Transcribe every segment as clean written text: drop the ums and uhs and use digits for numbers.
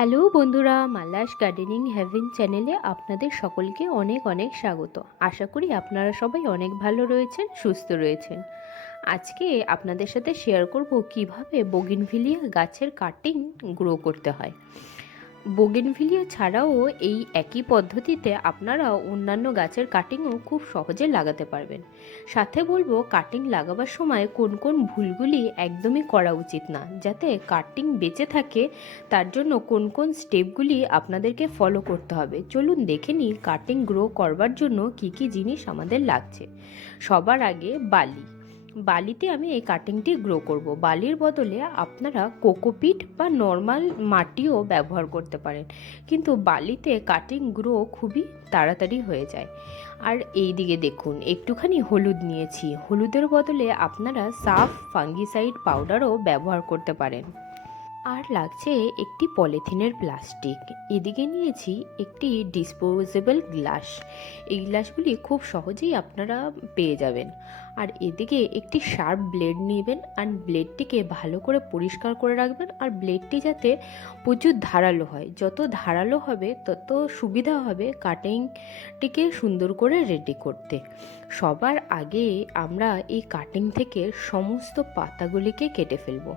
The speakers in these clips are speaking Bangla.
হ্যালো বন্ধুরা, মালাস গার্ডেনিং হেভেন চ্যানেলে আপনাদের সকলকে অনেক অনেক স্বাগত। আশা করি আপনারা সবাই অনেক ভালো রয়েছেন, সুস্থ রয়েছেন। আজকে আপনাদের সাথে শেয়ার করব কিভাবে বোগেনভিলিয়া গাছের কাটিং গ্রো করতে হয়। বোগেনভিলিয়া ছাড়াও এই একই পদ্ধতিতে আপনারা অন্যান্য গাছের কাটিংও খুব সহজে লাগাতে পারবেন। সাথে বলবো কাটিং লাগাবার সময় কোন কোন ভুলগুলি একদমই করা উচিত না, যাতে কাটিং বেঁচে থাকে তার জন্য কোন কোন স্টেপগুলি আপনাদেরকে ফলো করতে হবে। চলুন দেখে নিই কাটিং গ্রো করবার জন্য কি কি জিনিস আমাদের লাগছে। সবার আগে বালিতে আমি এই কাটিংটি গ্রো করব। বালির বদলে আপনারা কোকোপিট বা নর্মাল মাটিও ব্যবহার করতে পারেন, কিন্তু বালিতে কাটিং গ্রো খুবই তাড়াতাড়ি হয়ে যায়। আর এই দিকে দেখুন, একটুখানি হলুদ নিয়েছি। হলুদের বদলে আপনারা সাফ ফাঙ্গিসাইড পাউডারও ব্যবহার করতে পারেন। আর লাগছে একটি পলিথিনের প্লাস্টিক। এদিকে নিয়েছি একটি ডিসপোজেবল গ্লাস। এই গ্লাসগুলি খুব সহজেই আপনারা পেয়ে যাবেন। আর এদিকে একটি শার্প ব্লেড নেবেন, আর ব্লেডটিকে ভালো করে পরিষ্কার করে রাখবেন। আর ব্লেডটি যাতে প্রচুর ধারালো হয়, যত ধারালো হবে তত সুবিধা হবে কাটিংটিকে সুন্দর করে রেডি করতে। সবার আগে আমরা এই কাটিং থেকে সমস্ত পাতাগুলিকে কেটে ফেলবো।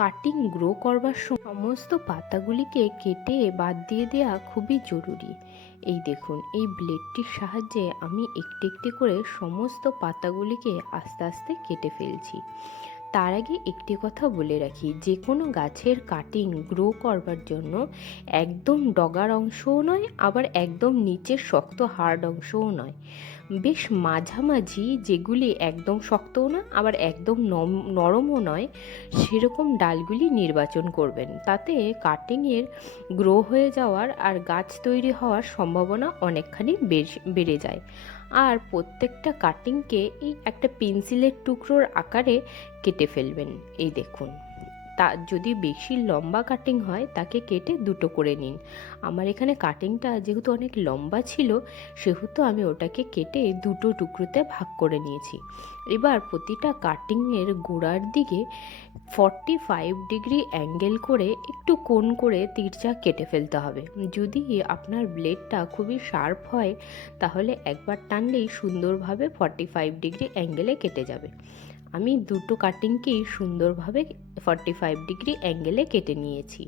কাটিং গ্রো করবার সমস্ত পাতাগুলিকে কেটে বাদ দিয়ে দেওয়া খুবই জরুরি। এই দেখুন, এই ব্লেডটির সাহায্যে আমি একটি একটি করে সমস্ত পাতাগুলিকে আস্তে আস্তে কেটে ফেলছি। তার আগে একটি কথা বলে রাখি, যে কোনো গাছের কাটিং গ্রো করবার জন্য একদম ডগার অংশও নয়, আবার একদম নিচের শক্ত হার্ড অংশও নয়, বেশ মাঝামাঝি, যেগুলি একদম শক্তও না আবার একদম নরমও নয়, সেরকম ডালগুলি নির্বাচন করবেন। তাতে কাটিংয়ের গ্রো হয়ে যাওয়ার আর গাছ তৈরি হওয়ার সম্ভাবনা অনেকখানি বেড়ে যায়। আর প্রত্যেকটা কাটিংকে এই একটা পেন্সিলের টুকরোর আকারে কেটে ফেলবেন। এই দেখুন, তা যদি বেশি লম্বা কাটিং হয় তাকে কেটে দুটো করে নিন। আমার এখানে কাটিংটা যেহেতু অনেক লম্বা ছিল, সেহেতু আমি ওটাকে কেটে দুটো টুকরোতে ভাগ করে নিয়েছি। এবার প্রতিটা কাটিংয়ের গোড়ার দিকে 45 ডিগ্রি অ্যাঙ্গেল করে একটু কোণ করে তিরচা কেটে ফেলতে হবে। যদি আপনার ব্লেডটা খুবই শার্প হয়, তাহলে একবার টানলেই সুন্দরভাবে 45 ডিগ্রি অ্যাঙ্গেলে কেটে যাবে। আমি দুটো কাটিংকেই সুন্দরভাবে 45 ডিগ্রি অ্যাঙ্গেলে কেটে নিয়েছি।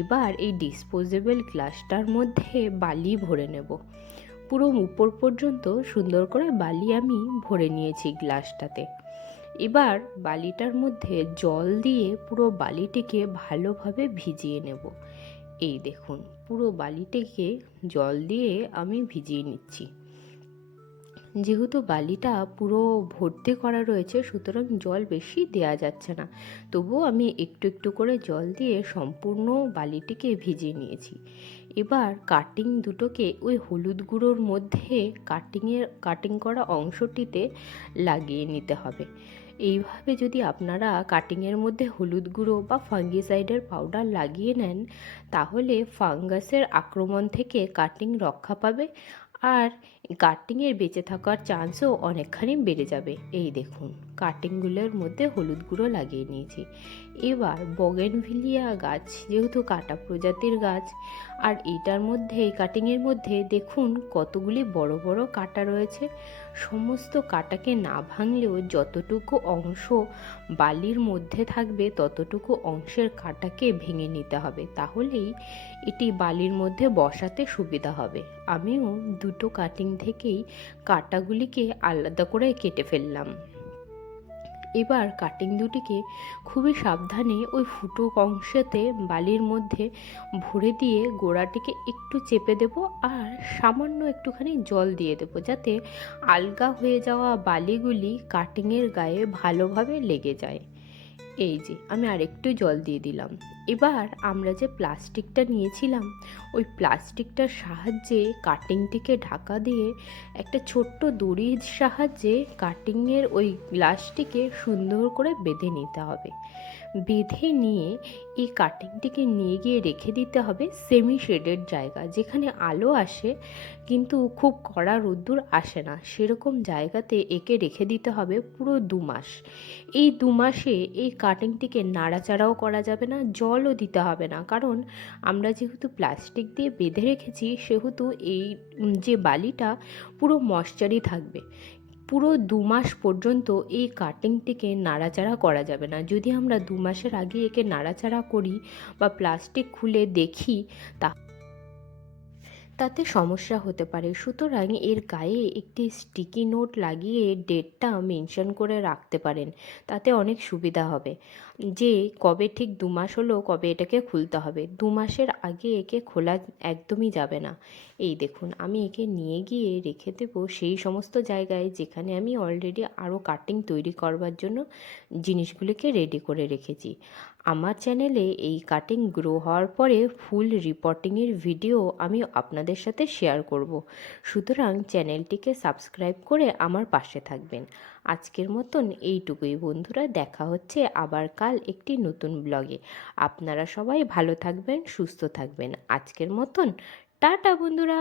এবার এই ডিসপোজেবল গ্লাসটার মধ্যে বালি ভরে নেব। পুরো উপর পর্যন্ত সুন্দর করে বালি আমি ভরে নিয়েছি গ্লাসটাতে। এবার বালিটার মধ্যে জল দিয়ে পুরো বালিটিকে ভালোভাবে ভিজিয়ে নেব। এই দেখুন, পুরো বালিটিকে জল দিয়ে আমি ভিজিয়ে নিচ্ছি। যেহেতু বালিটা পুরো ভর্তি করা রয়েছে, সুতরাং জল বেশি দেয়া যাচ্ছে না, তবুও আমি একটু একটু করে জল দিয়ে সম্পূর্ণ বালিটিকে ভিজিয়ে নিয়েছি। এবার কাটিং দুটোকে ওই হলুদ গুঁড়োর মধ্যে কাটিং করা অংশটিতে লাগিয়ে নিতে হবে। এইভাবে যদি আপনারা কাটিংয়ের মধ্যে হলুদ গুঁড়ো বা ফাঙ্গিসাইডের পাউডার লাগিয়ে নেন, তাহলে ফাঙ্গাসের আক্রমণ থেকে কাটিং রক্ষা পাবে, আর কাটিংয়ের বেঁচে থাকার চান্সও অনেকখানি বেড়ে যাবে। এই দেখুন, কাটিংগুলোর মধ্যে হলুদ গুঁড়ো লাগিয়ে নিয়েছি। এবার বোগেনভিলিয়া গাছ যেহেতু কাটা প্রজাতির গাছ, আর এইটার মধ্যে এই কাটিংয়ের মধ্যে দেখুন কতগুলি বড় বড় কাটা রয়েছে। সমস্ত কাটাকে না ভাঙলেও যতটুকু অংশ বালির মধ্যে থাকবে ততটুকু অংশের কাটাকে ভেঙে নিতে হবে, তাহলেই এটি বালির মধ্যে বসাতে সুবিধা হবে। আমিও দুটো কাটিং থেকেই কাটাগুলিকে আলাদা করে কেটে ফেললাম। এবার কাটিং দুটিকে খুবই সাবধানে ওই ফুটো অংশেতে বালির মধ্যে ভরে দিয়ে গোড়াটিকে একটু চেপে দেব, আর সামান্য একটুখানি জল দিয়ে দেব, যাতে আলগা হয়ে যাওয়া বালিগুলি কাটিংয়ের গায়ে ভালোভাবে লেগে যায়। এই যে আমি আরেকটু জল দিয়ে দিলাম। এবার আমরা যে প্লাস্টিকটা নিয়েছিলাম, ওই প্লাস্টিকটার সাহায্যে কাটিংটিকে ঢাকা দিয়ে একটা ছোট্ট দড়ির সাহায্যে কাটিংয়ের ওই গ্লাসটিকে সুন্দর করে বেঁধে নিতে হবে। বেঁধে নিয়ে এই কাটিংটিকে নিয়ে গিয়ে রেখে দিতে হবে সেমি শেডেড জায়গা, যেখানে আলো আসে কিন্তু খুব কড়া রোদ্দুর আসে না, সেরকম জায়গাতে একে রেখে দিতে হবে পুরো 2 মাস। এই 2 মাসে এই কাটিংটিকে নাড়াচাড়াও করা যাবে না, জলও দিতে হবে না, কারণ আমরা যেহেতু প্লাস্টিক দিয়ে বেঁধে রেখেছি সেহেতু এই যে বালিটা পুরো ময়েশ্চারই থাকবে। পুরো 2 মাস পর্যন্ত এই কাটিংটিকে নাড়াচাড়া করা যাবে না। যদি আমরা 2 মাসের আগে একে নাড়াচাড়া করি বা প্লাস্টিক খুলে দেখি, তা তাতে সমস্যা হতে পারে। সুতরাং এর গায়ে একটি স্টিকি নোট লাগিয়ে ডেটটা মেনশন করে রাখতে পারেন, তাতে অনেক সুবিধা হবে যে কবে ঠিক 2 মাস হলো, কবে এটাকে খুলতে হবে। 2 মাসের আগে একে খোলা একদমই যাবে না। এই দেখুন, আমি একে নিয়ে গিয়ে রেখে দেবো সেই সমস্ত জায়গায় যেখানে আমি অলরেডি আরও কাটিং তৈরি করবার জন্য জিনিসগুলিকে রেডি করে রেখেছি। আমার চ্যানেলে এই কাটিং গ্রো হওয়ার পরে ফুল রিপোর্টিংয়ের ভিডিও আমি আপনাদের সাথে শেয়ার করব। সুতরাং চ্যানেলটিকে সাবস্ক্রাইব করে আমার পাশে থাকবেন। আজকের মতন এইটুকুই বন্ধুরা, দেখা হচ্ছে আবার কাল একটি নতুন ব্লগে। আপনারা সবাই ভালো থাকবেন, সুস্থ থাকবেন। আজকের মতন টাটা বন্ধুরা।